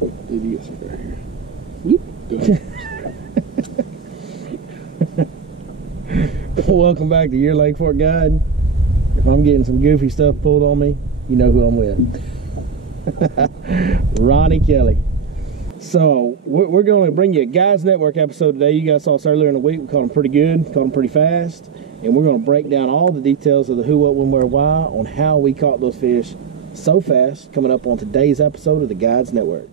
Did you get some right here? Whoop. Go ahead. Welcome back to Your Lake Fork Guide. If I'm getting some goofy stuff pulled on me, you know who I'm with. Ronnie Kelly. So we're going to bring you a Guides Network episode today. You guys saw us earlier in the week. We caught them pretty good, caught them pretty fast, and we're going to break down all the details of the who, what, when, where, why on how we caught those fish so fast. Coming up on today's episode of the Guides Network.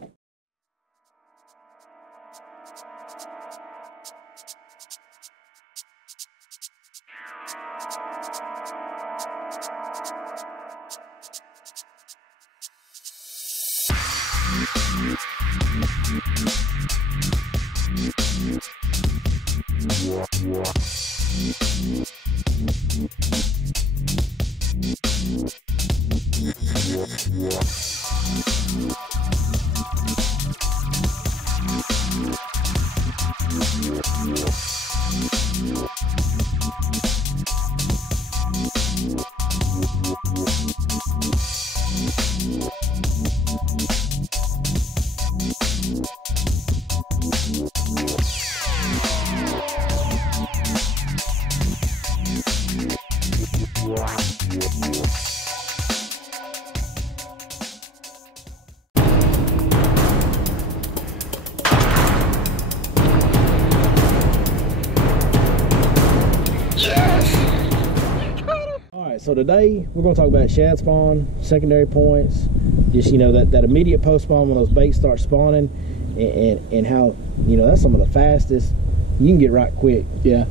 So today we're going to talk about shad spawn, secondary points, just, you know, that immediate post spawn when those baits start spawning, and how, you know, that's some of the fastest you can get right quick. Yeah,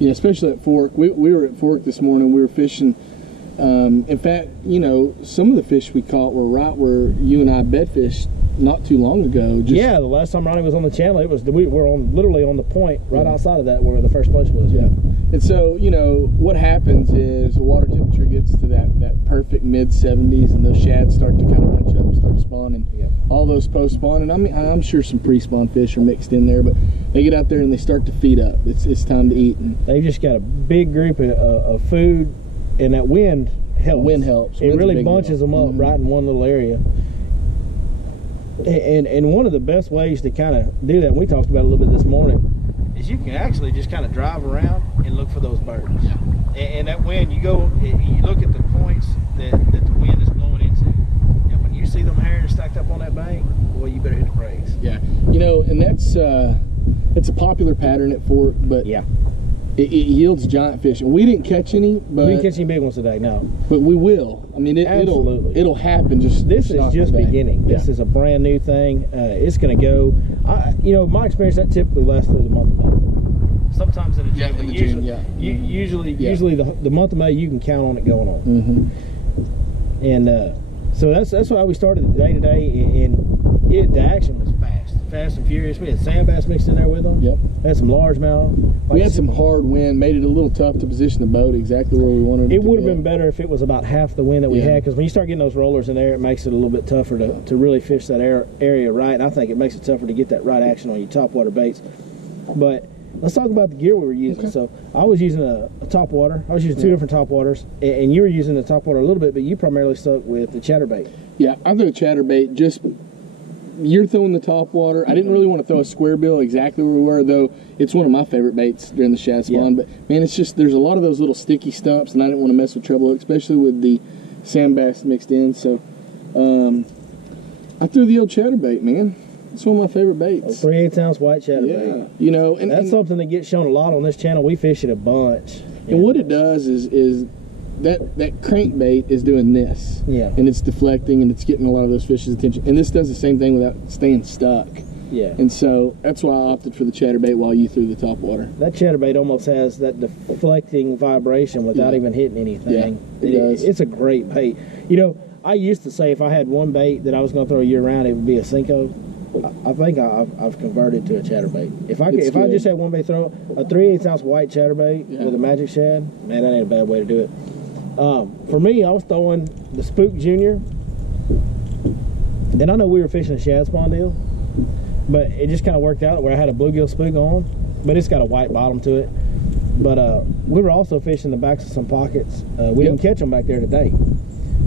especially at Fork. We were at Fork this morning. We were fishing. In fact, you know, some of the fish we caught were right where you and I bed fished not too long ago. Yeah, the last time Ronnie was on the channel, we were literally on the point right outside of that where the first place was. Yeah. And so, you know, what happens is the water temperature gets to that perfect mid-70s, and those shads start to kind of bunch up, start spawning. Yeah. All those post-spawn, and I'm sure some pre-spawn fish are mixed in there, but they get out there and they start to feed up. It's time to eat. And they've just got a big group of food, and that wind helps. Wind helps. It really bunches them up right in one little area. And one of the best ways to kind of do that, and we talked about it a little bit this morning, is you can actually just kind of drive around and look for those birds. Yeah. And that wind, you look at the points that the wind is blowing into, and when you see them herring stacked up on that bank, well, you better hit the brakes. Yeah, you know, and that's it's a popular pattern at Fork, but yeah, it yields giant fish. And we didn't catch any, but we didn't catch any big ones today, no. But we will. I mean, it'll happen. This is just beginning. This is a brand new thing. It's going to go. You know, my experience, that typically lasts through the month of May. Sometimes in June, but usually the month of May you can count on it going on. And so that's why we started the day today, and the action was fast and furious. We had sand bass mixed in there with them. Yep. Had some largemouth. We had some hard wind, made it a little tough to position the boat exactly where we wanted it. It would have been better if it was about half the wind that we had, because when you start getting those rollers in there, it makes it a little bit tougher to really fish that area right. And I think it makes it tougher to get that right action on your topwater baits. But let's talk about the gear we were using. Okay. So I was using a topwater. I was using two different topwaters, and you were using the topwater a little bit, but you primarily stuck with the chatterbait. Yeah, I threw a chatterbait. You're throwing the topwater. I didn't really want to throw a square bill exactly where we were, though it's one of my favorite baits during the shad spawn. Yeah. But man, it's just, there's a lot of those little sticky stumps, and I didn't want to mess with treble, especially with the sand bass mixed in. So I threw the old chatterbait, man. It's one of my favorite baits. 3/8 ounce white chatterbait. Yeah, you know, and that's something that gets shown a lot on this channel. We fish it a bunch. And what it does is that crankbait is doing this. Yeah. And it's deflecting, and it's getting a lot of those fish's attention. And this does the same thing without staying stuck. Yeah. And so that's why I opted for the chatterbait while you threw the topwater. That chatterbait almost has that deflecting vibration without even hitting anything. Yeah, it does. It's a great bait. You know, I used to say if I had one bait that I was going to throw year round, it would be a Cinco. I think I've converted to a chatterbait. If I just had one bait, throw a 3/8 ounce white chatterbait with a magic shad, man, that ain't a bad way to do it. For me, I was throwing the Spook Junior. And I know we were fishing a shad spawn deal, but it just kind of worked out where I had a bluegill spook on, but it's got a white bottom to it. But we were also fishing the backs of some pockets. We didn't catch them back there today.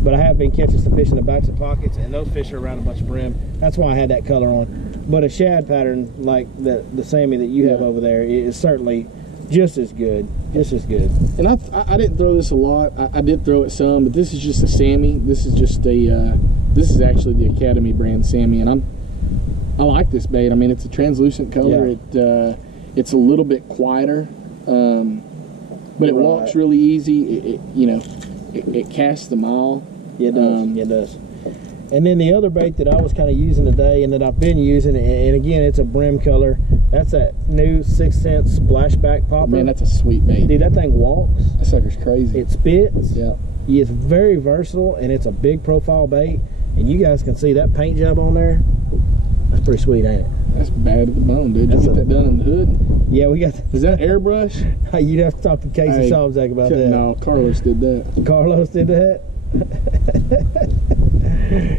but I have been catching some fish in the backs of pockets, and those fish are around a bunch of brim. That's why I had that color on. But a shad pattern like the Sammy that you have over there is certainly just as good, And I didn't throw this a lot. I did throw it some, but this is just a Sammy. This is just a this is actually the Academy brand Sammy, and I like this bait. I mean, it's a translucent color. It's a little bit quieter, but it walks really easy. It casts a mile. Yeah, it does. It does. And then the other bait that I was kind of using today, and that I've been using, and again, it's a brim color. That's that new 6 cent splashback popper. Man, that's a sweet bait. Dude, that thing walks. That sucker's crazy. It spits. Yeah. It's very versatile, and it's a big profile bait. And you guys can see that paint job on there. That's pretty sweet, ain't it? That's bad at the bone, dude. Did you get that done in the hood? Yeah, we got. Is that airbrush? You'd have to talk to Casey Sobzak about that. No, Carlos did that. Carlos did that?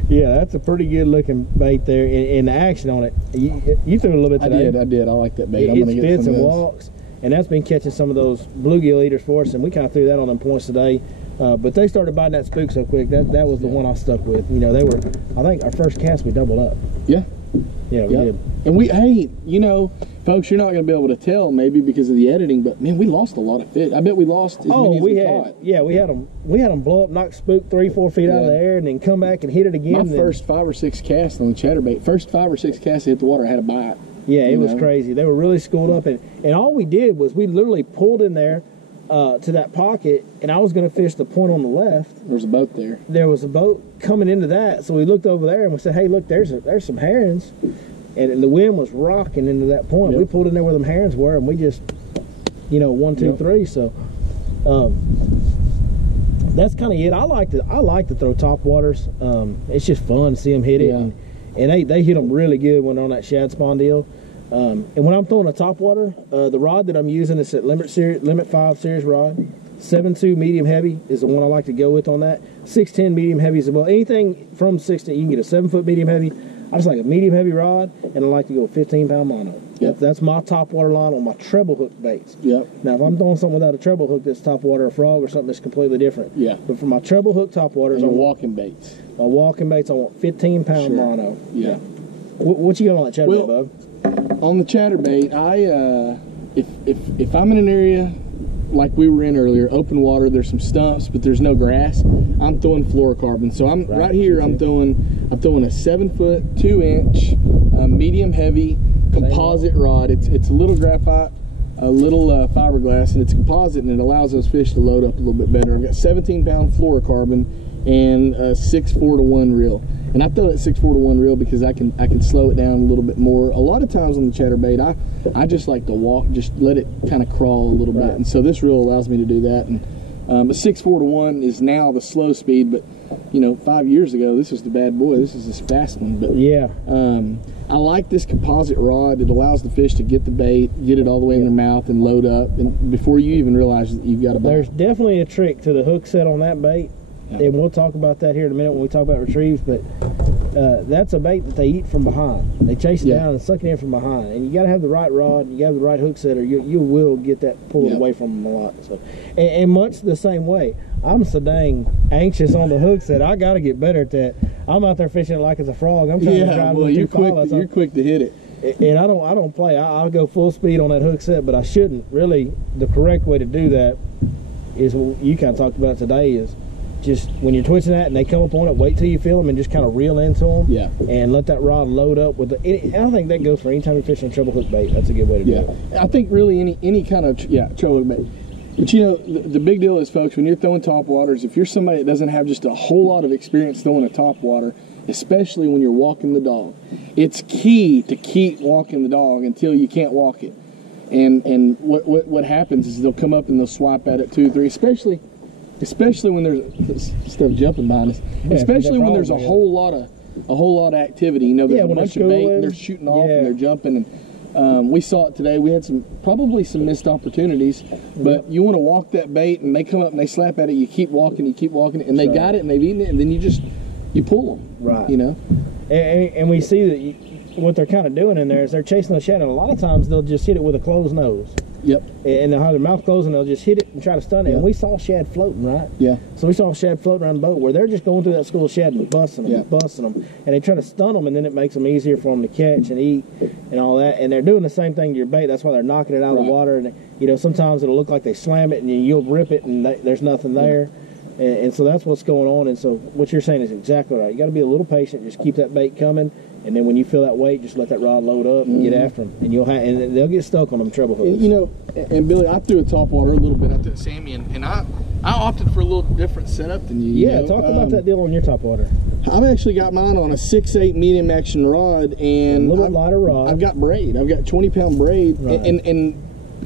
Yeah, that's a pretty good looking bait there, and the action on it. You threw a little bit today. I did. I like that bait. It spits and walks, and that's been catching some of those bluegill eaters for us, and we kind of threw that on them points today. But they started biting that spook so quick. That was the one I stuck with. You know, they were. I think our first cast we doubled up. Yeah. Yeah, we did. And hey, folks, you're not going to be able to tell maybe because of the editing, but man, we lost a lot of fish. I bet we lost as many as we caught. Yeah, we had them blow up, knock spook 3-4 feet out of the air, and then come back and hit it again. My first 5 or 6 casts on the chatterbait, first 5 or 6 casts hit the water, I had a bite. Yeah, it was crazy. They were really schooled up, and all we did was we literally pulled in there to that pocket, and I was going to fish the point on the left. There was a boat there. There was a boat coming into that, so we looked over there and we said, hey, look, there's some herons. And the wind was rocking into that point. Yep. We pulled in there where them herons were, and we just, 1, 2, 3. So that's kind of it. I like to throw top waters. It's just fun to see them hit it, and they hit them really good when they're on that shad spawn deal. And when I'm throwing a top water, the rod that I'm using is that Limit 5 series rod. 7.2 medium heavy is the one I like to go with on that. 6.10 medium heavy as well. Anything from 6.10, you can get a 7-foot medium heavy. I just like a medium heavy rod, and I like to go 15-pound mono. Yep. That's my top water line on my treble hook baits. Yep. Now, if I'm throwing something without a treble hook that's top water, a frog or something that's completely different. Yeah. But for my treble hook top waters, I want walking baits. My walking baits, I want 15-pound mono. Yeah. What you got on that chatterbait, bub? On the chatterbait, if I'm in an area like we were in earlier, open water, there's some stumps, but there's no grass, I'm throwing fluorocarbon. So I'm right here, I'm throwing a 7-foot, 2-inch medium heavy composite rod. It's a little graphite, a little fiberglass, and it's composite, and it allows those fish to load up a little bit better. I've got 17-pound fluorocarbon and a 6-4-to-1 reel. And I throw that 6-4-to-1 reel because I can slow it down a little bit more. A lot of times on the chatterbait, I just like to walk, just let it kind of crawl a little bit. And so this reel allows me to do that. And but 6-4-to-1 is now the slow speed, but 5 years ago this was the bad boy. This is this fast one. But yeah, I like this composite rod. It allows the fish to get the bait, get it all the way in their mouth, and load up, and before you even realize that you've got a bite. There's definitely a trick to the hook set on that bait. And we'll talk about that here in a minute when we talk about retrieves, but that's a bait that they eat from behind. They chase it down and suck it in from behind, and you got to have the right rod, you got to have the right hook setter. You will get that pulled away from them a lot. So, and much the same way, I'm so dang anxious on the hook set. I got to get better at that. I'm out there fishing it like it's a frog. I'm trying to drive it too. You're quick to hit it. And I don't play. I'll go full speed on that hook set, but I shouldn't. Really, the correct way to do that is what you kind of talked about today is just when you're twitching that and they come up on it, wait till you feel them and just kind of reel into them. Yeah. And let that rod load up with and I think that goes for any time you're fishing a treble hook bait. That's a good way to do it. I think really any kind of treble hook bait. But the big deal is, folks, when you're throwing top waters, if you're somebody that doesn't have just a whole lot of experience throwing a top water, especially when you're walking the dog, it's key to keep walking the dog until you can't walk it. And what happens is they'll come up and they'll swipe at it 2 or 3, especially when there's stuff jumping behind us. Yeah, especially when there's a whole lot of activity. There's a bunch of bait and they're shooting off and they're jumping. And we saw it today. We had probably some missed opportunities. But you want to walk that bait and they come up and they slap at it. You keep walking, and they got it and they've eaten it, and then you pull them. Right. And we see that what they're kind of doing in there is they're chasing the shad, and a lot of times they'll just hit it with a closed nose. Yep. And they'll have their mouth closed and they'll just hit it and try to stun it. Yep. And we saw shad floating, right? Yeah. So we saw shad floating around the boat where they're just going through that school of shad and busting them, busting them. And they try to stun them, and then it makes them easier for them to catch and eat and all that. And they're doing the same thing to your bait. That's why they're knocking it out of the water. And, you know, sometimes it'll look like they slam it and you'll rip it and there's nothing there. And so that's what's going on. And so what you're saying is exactly right. You got to be a little patient. Just keep that bait coming. And then when you feel that weight, just let that rod load up and get after them, and and they'll get stuck on them treble hooks. You know, and Billy, I threw a topwater a little bit. I threw a Sammy, and I opted for a little different setup than you. Yeah, talk about that deal on your topwater. I've actually got mine on a 6/8 medium action rod, and a little lighter rod. I've got braid. I've got 20-pound braid, and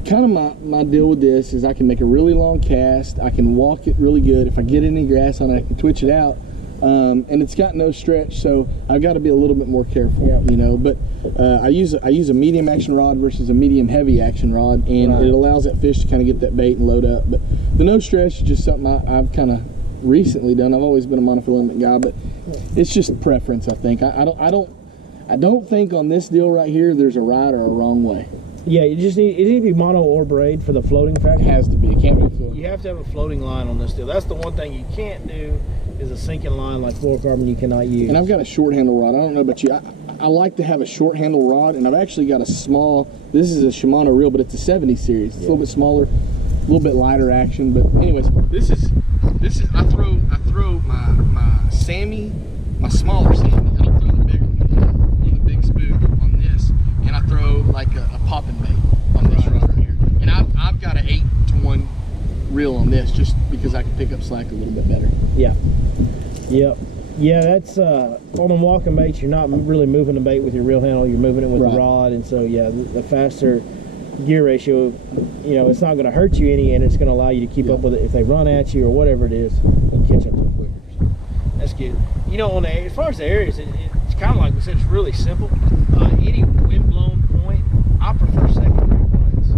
kind of my deal with this is I can make a really long cast. I can walk it really good. If I get any grass on it, I can twitch it out. And it's got no stretch, so I've got to be a little bit more careful, you know. But I use a medium action rod versus a medium heavy action rod, and it allows that fish to kind of get that bait and load up. But the no stretch is just something I've kind of recently done. I've always been a monofilament guy, but it's just preference, I think. I don't think on this deal right here there's a right or a wrong way. Yeah, it needs to be mono or braid for the floating factor. It has to be. It can't be floating. You have to have a floating line on this deal. That's the one thing you can't do, is a sinking line like fluorocarbon you cannot use. And I've got a short handle rod. I don't know about you. I like to have a short handle rod, and I've actually got a small, this is a Shimano reel, but it's a 70 series. It's a little bit smaller, a little bit lighter action. But anyways, this is I throw my Sammy, my smaller Sammy. I don't throw the bigger one, the big spook on this, and I throw like a popping bait on this rod right here. And I've got an 8-to-1 reel on this just because I can pick up slack a little bit better. Yeah. Yep. Yeah, that's on them walking baits, you're not really moving the bait with your reel handle, you're moving it with the rod, and so yeah, the faster gear ratio, you know, it's not going to hurt you any, and it's going to allow you to keep up with it. If they run at you or whatever it is, you can catch up to it quicker. So that's good. You know, as far as the areas, it's kind of like we said, it's really simple. Any wind-blown point, I prefer secondary points.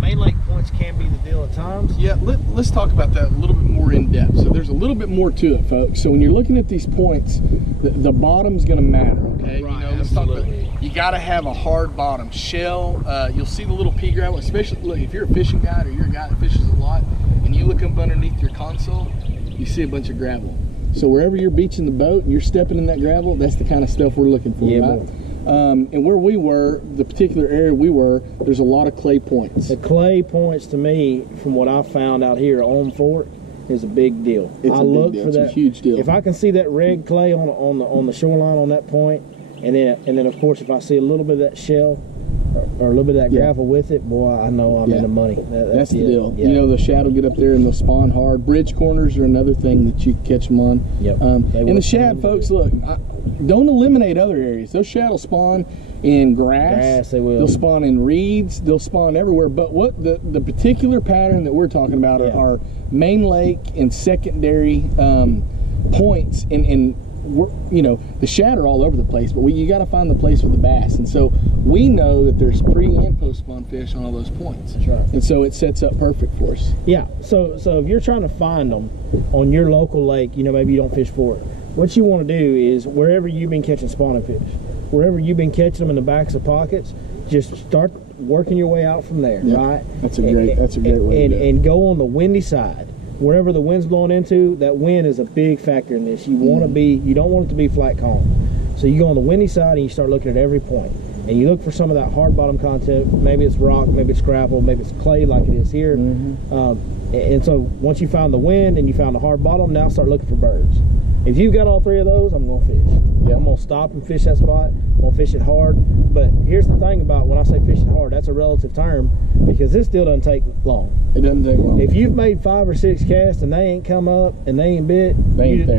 Main lake points can be the deal at times. Yeah, let's talk about that a little bit more in depth. So there's a little bit more to it, folks. So when you're looking at these points, the bottom's going to matter, okay? Right, you know, let's talk about, you got to have a hard bottom. Shell, you'll see the little pea gravel, especially, look, if you're a fishing guide or you're a guy that fishes a lot, and you look up underneath your console, you see a bunch of gravel. So wherever you're beaching the boat and you're stepping in that gravel, that's the kind of stuff we're looking for, right? And where we were, the particular area we were, there's a lot of clay points. The clay points, to me, from what I found out here on Fork, is a big deal. It's a big deal. It's a huge deal. If I can see that red clay on the shoreline on that point, and then of course if I see a little bit of that shell or a little bit of that gravel with it, boy, I know I'm in the money. That's the deal. Yeah. You know, the shad will get up there and they'll spawn hard. Bridge corners are another thing that you catch them on. Yep. And the shad, folks, look, don't eliminate other areas. Those shad will spawn in grass. They will. They'll spawn in reeds. They'll spawn everywhere. But what the particular pattern that we're talking about are main lake and secondary points. And we're, you know, the shad are all over the place, but you got to find the place with the bass. And so we know that there's pre and post spawn fish on all those points. That's right. And so it sets up perfect for us. Yeah. So if you're trying to find them on your local lake, you know, maybe you don't fish for it. What you want to do is wherever you've been catching spawning fish, wherever you've been catching them in the backs of pockets, just start working your way out from there, right? That's a great way. And go on the windy side. Wherever the wind's blowing into, that wind is a big factor in this. You want to be, you don't want it to be flat calm. So you go on the windy side and you start looking at every point. And you look for some of that hard bottom content. Maybe it's rock, maybe it's gravel, maybe it's clay like it is here. And so once you found the wind and you found the hard bottom, now start looking for birds. If you've got all three of those, I'm going to fish. I'm going to stop and fish that spot. I'm going to fish it hard. But here's the thing about when I say fish it hard, that's a relative term, because this deal doesn't take long. It doesn't take long. If you've made 5 or 6 casts and they ain't come up and they ain't bit,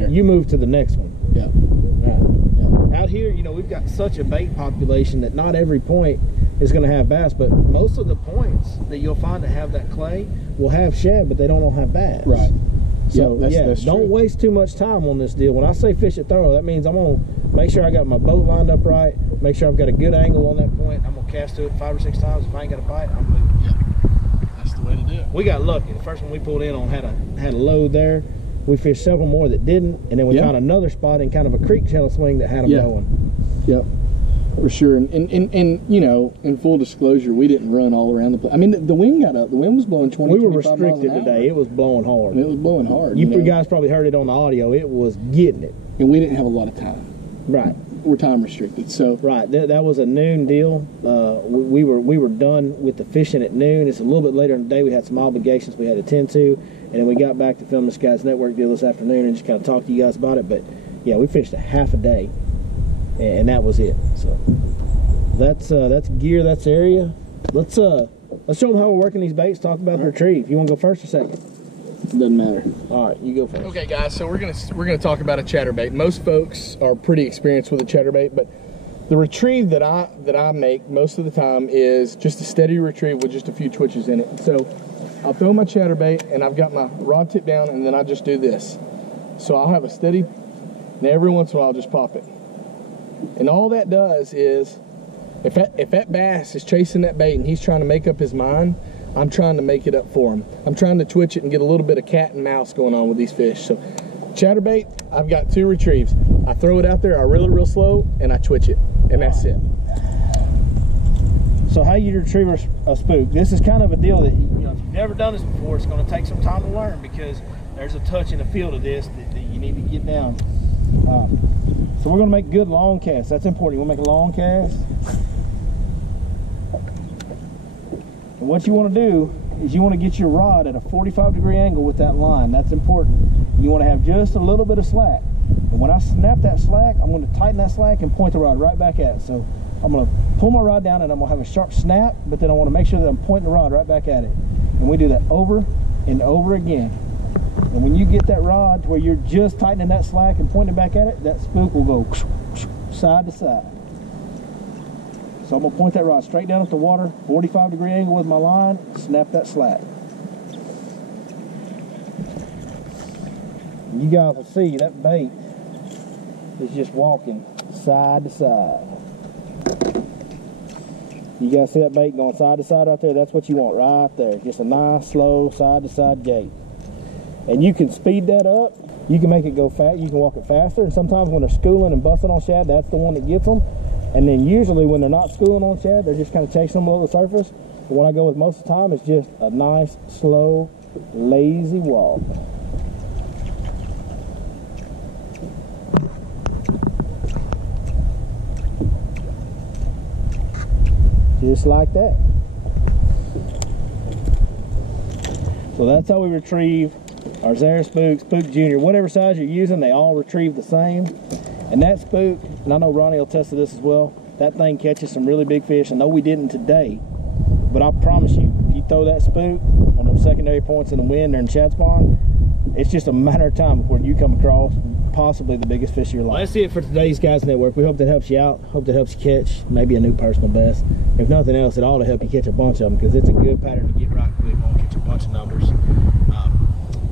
you move to the next one. Yeah. Right. Out here, you know, we've got such a bait population that not every point is going to have bass, but most of the points that you'll find that have that clay will have shad, but they don't all have bass. Right. So that's don't waste too much time on this deal. When I say fish it thorough, that means I'm gonna make sure I got my boat lined up right, make sure I've got a good angle on that point. I'm gonna cast to it 5 or 6 times. If I ain't got a bite, I'm moving. Yeah, that's the way to do it. We got lucky. The first one we pulled in on had a load there. we fished several more that didn't, and then we found another spot in kind of a creek channel swing that had them going. Yep, for sure. And you know, in full disclosure, we didn't run all around the place. I mean, the wind got up. The wind was blowing 20, we were 25 miles restricted an hour. today. It was blowing hard. And it was blowing hard. You guys probably heard it on the audio. It was getting it. And we didn't have a lot of time. Right. We're time restricted, so right. That was a noon deal. We were done with the fishing at noon. It's a little bit later in the day. We had some obligations we had to attend to, and then we got back to film this guy's network deal this afternoon and just kind of talk to you guys about it. But yeah, we fished a half a day, and that was it. So that's gear. That's area. Let's show them how we're working these baits. Talk about the retrieve. You want to go first or second? Doesn't matter. All right, you go first. Okay, guys. So we're gonna talk about a chatterbait. Most folks are pretty experienced with a chatterbait, but the retrieve that I make most of the time is just a steady retrieve with just a few twitches in it. So I'll throw my chatterbait and I've got my rod tip down, and then I just do this. So I'll have a steady, and every once in a while I'll just pop it. And all that does is, if that bass is chasing that bait and he's trying to make up his mind, I'm trying to make it up for him. I'm trying to twitch it and get a little bit of cat and mouse going on with these fish. So chatterbait, I've got 2 retrieves. I throw it out there, I reel it real slow, and I twitch it, and that's it. So how you retrieve a spook? This is kind of a deal that, you know, if you've never done this before, it's going to take some time to learn, because there's a touch and a feel to this that you need to get down. So we're going to make good long casts. That's important. You want to make a long cast. And what you want to do is you want to get your rod at a 45-degree angle with that line. That's important. You want to have just a little bit of slack. And when I snap that slack, I'm going to tighten that slack and point the rod right back at it. So I'm going to pull my rod down and I'm going to have a sharp snap, but then I want to make sure that I'm pointing the rod right back at it. And we do that over and over again. And when you get that rod to where you're just tightening that slack and pointing back at it, that spook will go side to side. So I'm going to point that rod straight down at the water, 45-degree angle with my line, snap that slack. You guys will see that bait is just walking side to side. You guys see that bait going side to side right there? That's what you want right there. Just a nice, slow, side to side gait. And you can speed that up. You can make it go fast. You can walk it faster. And sometimes when they're schooling and busting on shad, that's the one that gets them. And then usually when they're not schooling on shad, they're just kind of chasing them below the surface. But what I go with most of the time is just a nice, slow, lazy walk. Just like that. So that's how we retrieve our Zara spook, Spook Junior, whatever size you're using, they all retrieve the same. And that spook, and I know Ronnie will attest to this as well, that thing catches some really big fish. I know we didn't today, but I promise you, if you throw that spook on those secondary points in the wind or in Shad spawn, it's just a matter of time before you come across possibly the biggest fish of your life. Well, that's it for today's Guys Network. We hope that helps you out. Hope that helps you catch maybe a new personal best. If nothing else, it ought to help you catch a bunch of them, because it's a good pattern to get right quick. You want to catch a bunch of numbers.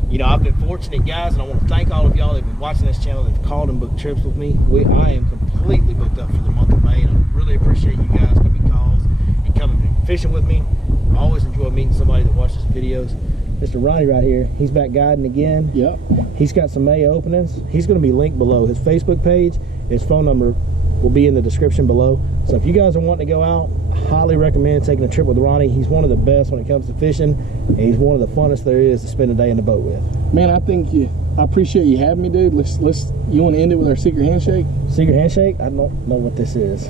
You know, I've been fortunate, guys, and I want to thank all of y'all that have been watching this channel, that have called and booked trips with me. I am completely booked up for the month of May, and I really appreciate you guys giving me calls and coming fishing with me. I always enjoy meeting somebody that watches videos. Mr. Ronnie right here, he's back guiding again. Yep. He's got some May openings. He's going to be linked below. His Facebook page, his phone number will be in the description below. So if you guys are wanting to go out, I highly recommend taking a trip with Ronnie. He's one of the best when it comes to fishing, and he's one of the funnest there is to spend a day in the boat with. Man, I appreciate you having me, dude. You want to end it with our secret handshake? Secret handshake? I don't know what this is.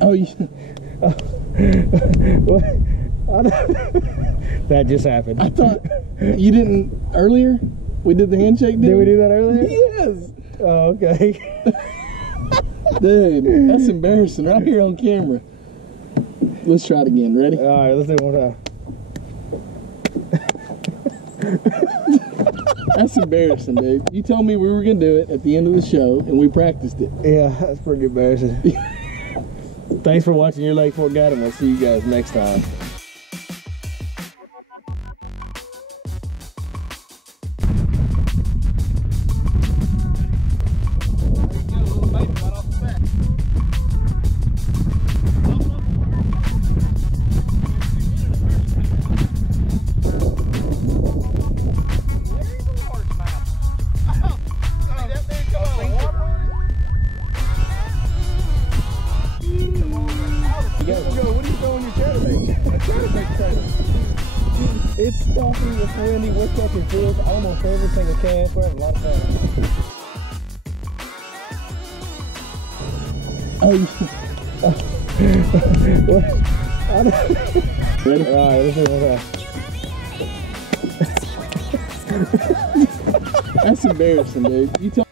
Oh, you... What? That just happened. I thought you didn't earlier. We did the handshake deal. Did we do that earlier? Yes. Oh, okay. Dude, that's embarrassing right here on camera. Let's try it again. Ready? All right, let's do it one time. That's embarrassing, dude. You told me we were going to do it at the end of the show, and we practiced it. Yeah, that's pretty embarrassing. Thanks for watching Your Lake Fork Guide, and we'll see you guys next time. It's stuffy, it's windy, we're catching fish almost every single cast. We're having a lot of fun. Ready? Alright, let's see what's that. That's embarrassing, dude. You told